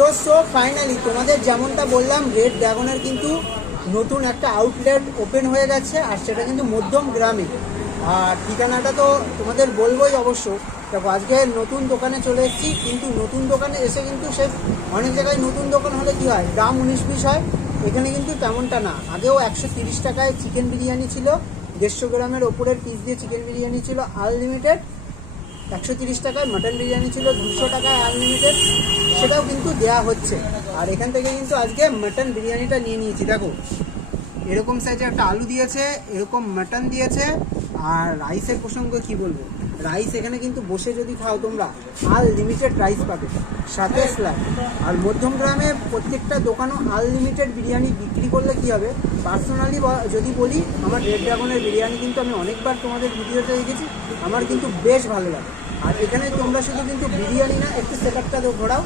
তো so finally তোমাদের যেমনটা বললাম, রেড ড্রাগনের কিন্তু নতুন একটা আউটলেট ওপেন হয়ে গেছে, আর সেটা কিন্তু মধ্যম গ্রামে। আর ঠিকানাটা তো তোমাদের বলবোই অবশ্য। দেখো, আজকে নতুন দোকানে চলে এসেছি, কিন্তু নতুন দোকানে এসে কিন্তু সে অনেক জায়গায় নতুন দোকান হলে কী হয়, দাম 19-20 হয়। এখানে কিন্তু তেমনটা না। আগেও 130 টাকায় চিকেন বিরিয়ানি ছিল, 150 গ্রামের ওপরের পিস দিয়ে চিকেন বিরিয়ানি ছিল আনলিমিটেড। 130 টাকায় মাটন বিরিয়ানি ছিল, 200 টাকায় আনলিমিটেড, সেটাও কিন্তু দেওয়া হচ্ছে। আর এখান থেকে কিন্তু আজকে মাটন বিরিয়ানিটা নিয়ে নিয়েছি। দেখো, এরকম সাইজে একটা আলু দিয়েছে, এরকম মাটন দিয়েছে। আর রাইসের প্রসঙ্গে কি বলবো, রাইস এখানে কিন্তু বসে যদি খাও তোমরা আনলিমিটেড রাইস পাবে, সাথে স্ল্যাব। আর মধ্যমগ্রামে প্রত্যেকটা দোকানও আনলিমিটেড বিরিয়ানি বিক্রি করলে কী হবে, পার্সোনালি যদি বলি, আমার রেড ড্রাগনের বিরিয়ানি কিন্তু আমি অনেকবার তোমাদের ভিডিওতে দেখেছি, আমার কিন্তু বেশ ভালো লাগে। আর এখানে তোমরা শুধু কিন্তু বিরিয়ানি না, একটু সেটআপটা ঘোরাও।